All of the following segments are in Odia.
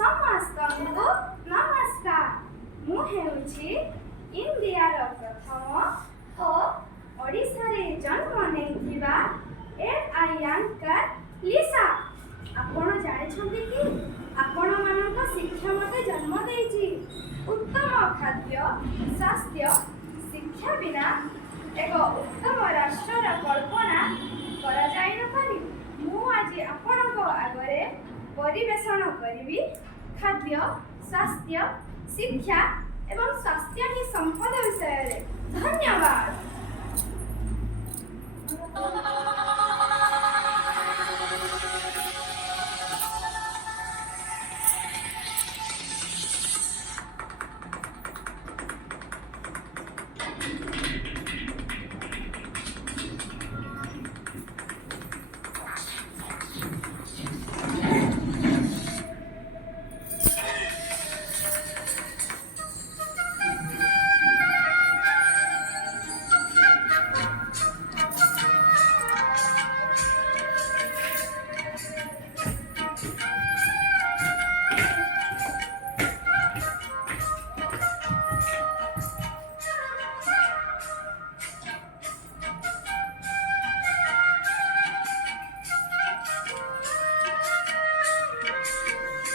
ସମସ୍ତଙ୍କୁ ନମସ୍କାର। ମୁଁ ହେଉଛି ଇଣ୍ଡିଆର ପ୍ରଥମ ଓ ଓଡ଼ିଶାରେ ଜନ୍ମ ନେଇଥିବା ଆୟାଙ୍କର ଲିସା। ଆପଣ ଜାଣିଛନ୍ତି କି ଆପଣମାନଙ୍କ ଶିକ୍ଷା ମୋତେ ଜନ୍ମ ଦେଇଛି। ଉତ୍ତମ ଖାଦ୍ୟ, ସ୍ୱାସ୍ଥ୍ୟ, ଶିକ୍ଷା ବିନା ଏକ ଉତ୍ତମ ରାଷ୍ଟ୍ରର କଳ୍ପନା କରାଯାଇନପାରେ। ମୁଁ ଆଜି ଆପଣଙ୍କ ଆଗରେ ପରିବେଷଣ କରିବି ଖାଦ୍ୟ, ସ୍ୱାସ୍ଥ୍ୟ, ଶିକ୍ଷା ଏବଂ ସ୍ୱାସ୍ଥ୍ୟ ହିଁ ସମ୍ପଦ ବିଷୟରେ। ଧନ୍ୟବାଦ।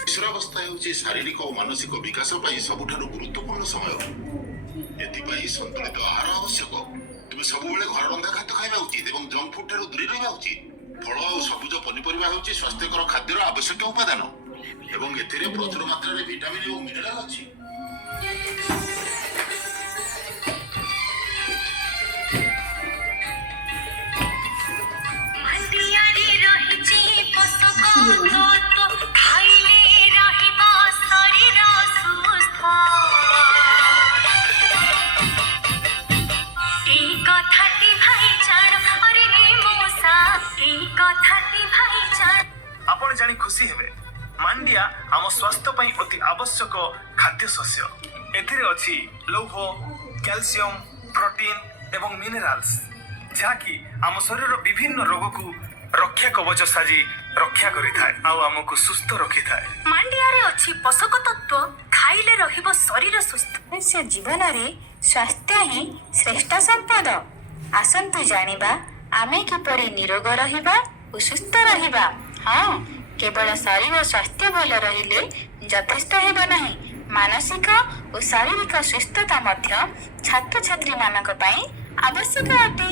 କିଶୋରାବସ୍ଥା ହେଉଛି ଶାରୀରିକ ଓ ମାନସିକ ବିକାଶ ପାଇଁ ସବୁଠାରୁ ଗୁରୁତ୍ୱପୂର୍ଣ୍ଣ ସମୟ। ଏଥିପାଇଁ ସନ୍ତୁଳିତ ଆହାର ଆବଶ୍ୟକ। ତୁମେ ସବୁବେଳେ ଘର ରନ୍ଧା ଖାଦ୍ୟ ଖାଇବା ଉଚିତ ଏବଂ ଜଙ୍କ ଫୁଡ୍ ଠାରୁ ଦୂରେଇ ରହିବା ଉଚିତ। ଫଳ ଓ ସବୁଜ ପନିପରିବା ହେଉଛି ସ୍ୱାସ୍ଥ୍ୟକର ଖାଦ୍ୟର ଆବଶ୍ୟକୀୟ ଉପାଦାନ ଏବଂ ଏଥିରେ ପ୍ରଚୁର ମାତ୍ରାରେ ଭିଟାମିନ୍ ଓ ମିନେରାଲ ଅଛି। ଆପଣ ଜାଣି ଖୁସି ହେବେ, ମାଣ୍ଡିଆ ଆମ ସ୍ୱାସ୍ଥ୍ୟ ପାଇଁ ଅତି ଆବଶ୍ୟକ ଖାଦ୍ୟ ଶସ୍ୟ। ଏଥିରେ ଅଛି ଲୌହ, କ୍ୟାଲସିୟମ, ପ୍ରୋଟିନ୍ ଏବଂ ମିନେରାଲ୍ସ, ଯାହାକି ଆମ ଶରୀରର ବିଭିନ୍ନ ରୋଗକୁ ରକ୍ଷା କବଚ ସାଜି ରକ୍ଷା କରିଥାଏ ଆଉ ଆମକୁ ସୁସ୍ଥ ରଖିଥାଏ। ମାଣ୍ଡିଆରେ ଅଛି ପୋଷକ ତତ୍ତ୍ୱ, ଖାଇଲେ ରହିବ ଶରୀର ସୁସ୍ଥ। ମନୁଷ୍ୟ ଜୀବନରେ ସ୍ୱାସ୍ଥ୍ୟ ହିଁ ଶ୍ରେଷ୍ଠ ସମ୍ପଦ। ଆସନ୍ତୁ ଜାଣିବା ଆମେ କିପରି ନିରୋଗ ରହିବା ଓ ସୁସ୍ଥ ରହିବା। ହଁ, କେବଳ ଶରୀର ସ୍ୱାସ୍ଥ୍ୟ ଭଲ ରହିଲେ ଯଥେଷ୍ଟ ହେବ ନାହିଁ। ମାନସିକ ଓ ଶାରୀରିକ ସୁସ୍ଥତା ମଧ୍ୟ ଛାତ୍ରଛାତ୍ରୀମାନଙ୍କ ପାଇଁ ଆବଶ୍ୟକ ଅଟେ।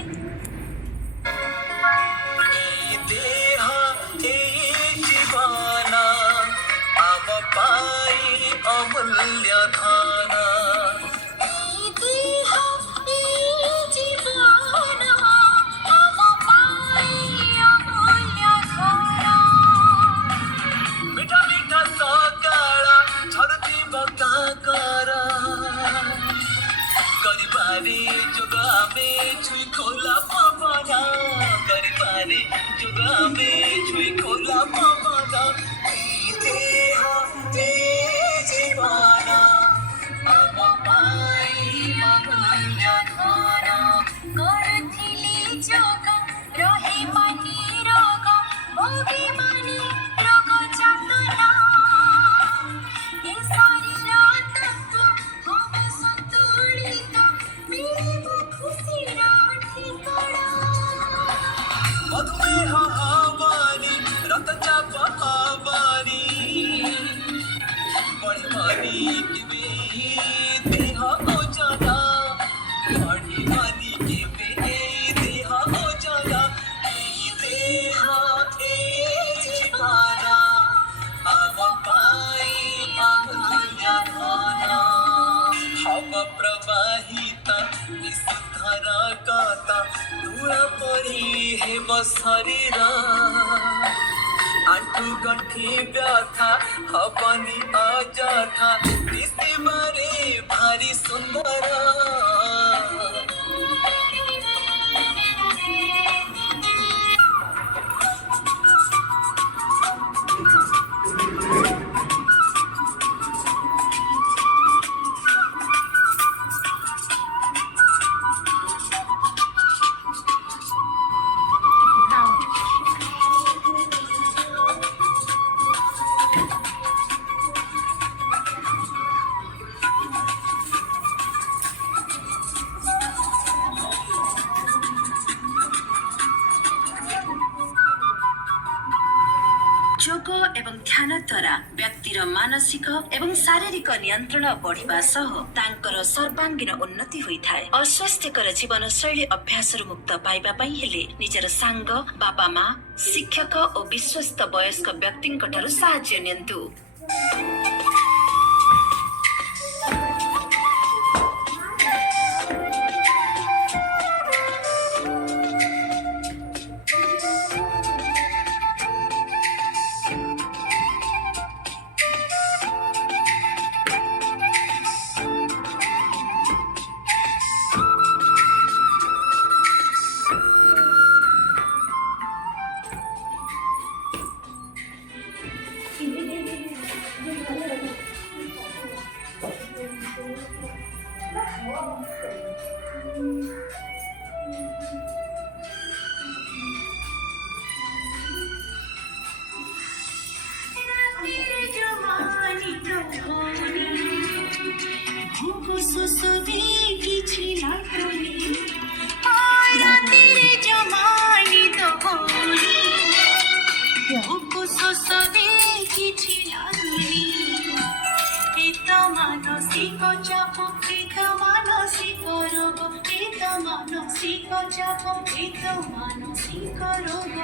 ଶରୀର ଆଣ୍ଠୁ ଗଣ୍ଠି ବ୍ୟଥା ହବନି ଅଯଥା, ଦିଶିବାରେ ଭାରି ସୁନ୍ଦର। ଯୋଗ ଏବଂ ଧ୍ୟାନ ଦ୍ୱାରା ବ୍ୟକ୍ତିର ମାନସିକ ଏବଂ ଶାରୀରିକ ନିୟନ୍ତ୍ରଣ ବଢିବା ସହ ତାଙ୍କର ସର୍ବାଙ୍ଗୀନ ଉନ୍ନତି ହୋଇଥାଏ। ଅସ୍ୱାସ୍ଥ୍ୟକର ଜୀବନଶୈଳୀ ଅଭ୍ୟାସରୁ ମୁକ୍ତ ପାଇବା ପାଇଁ ହେଲେ ନିଜର ସାଙ୍ଗ, ବାପା ମା, ଶିକ୍ଷକ ଓ ବିଶ୍ୱସ୍ତ ବୟସ୍କ ବ୍ୟକ୍ତିଙ୍କ ଠାରୁ ସାହାଯ୍ୟ ନିଅନ୍ତୁ। ମାନସିକ ଚାପ, ମାନସିକ ରୋଗ